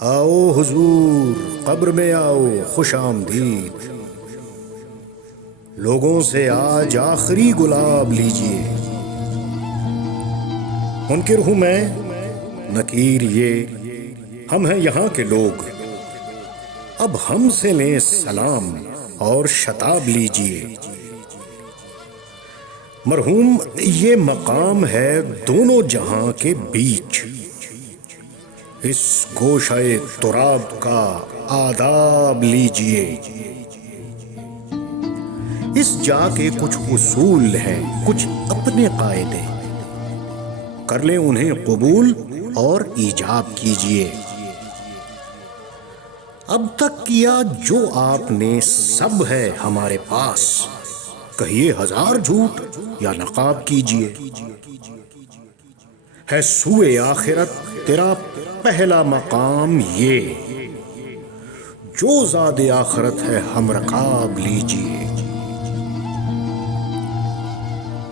آؤ حضور قبر میں آؤ، خوش آمدید۔ لوگوں سے آج آخری گلاب لیجئے۔ منکر ہوں میں، نکیر یہ، ہم ہیں یہاں کے لوگ، اب ہم سے لیں سلام اور شتاب لیجئے۔ مرحوم یہ مقام ہے دونوں جہاں کے بیچ، اس گوشۂ تراب کا آداب لیجئے۔ اس جا کے کچھ اصول ہیں، کچھ اپنے قاعدے، کر لیں انہیں قبول اور ایجاب کیجئے۔ اب تک کیا جو آپ نے سب ہے ہمارے پاس، کہیے ہزار جھوٹ یا نقاب کیجئے۔ ہے سوئے آخرت تیرا پہلا مقام یہ، جو زاد آخرت ہے ہم رکاب لیجئے۔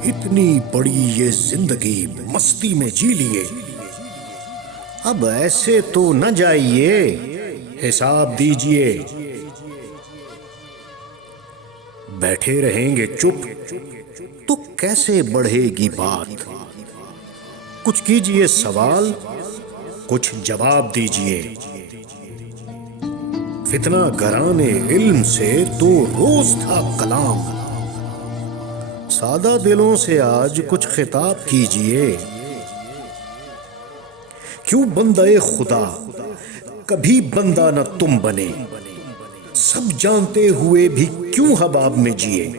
اتنی بڑی یہ زندگی مستی میں جی لیے، اب ایسے تو نہ جائیے، حساب دیجئے۔ بیٹھے رہیں گے چپ تو کیسے بڑھے گی بات، کچھ کیجئے سوال، کچھ جواب دیجئے۔ فتنہ گرانے علم سے تو روز تھا کلام، سادہ دلوں سے آج کچھ خطاب کیجئے۔ کیوں بندہ خدا کبھی بندہ نہ تم بنے، سب جانتے ہوئے بھی کیوں حباب میں جیے۔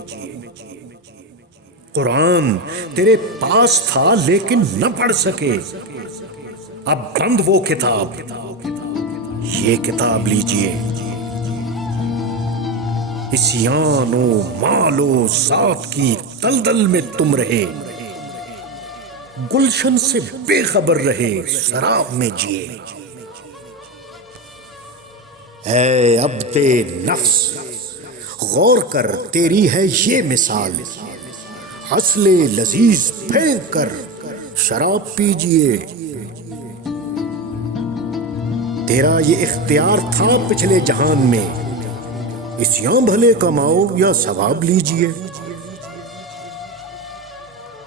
قرآن تیرے پاس تھا لیکن نہ پڑھ سکے، اب بند وہ کتاب، یہ کتاب لیجئے۔ عصیان و مال و ذات کی دلدل میں تم رہے، گلشن سے بے خبر رہے، سراب میں جیے۔ اے عبد نفس غور کر، تیری ہے یہ مثال، اصل لذیذ پھینک کر شراب پیجئے۔ تیرا یہ اختیار تھا پچھلے جہان میں، عصیاں بھلے کماؤ یا ثواب لیجئے۔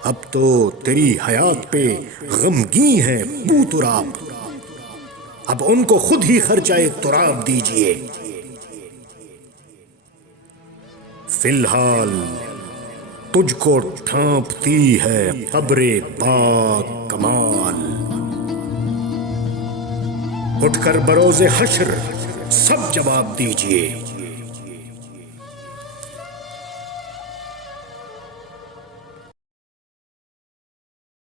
اب تو تیری حیات پہ غمگین ہے بو تراب، اب ان کو خود ہی خرچۂ تراب دیجئے۔ فی الحال تجھ کو ڈھانپتی ہے قبر پاک کمال، اٹھ کر بروز حشر سب جواب دیجئے۔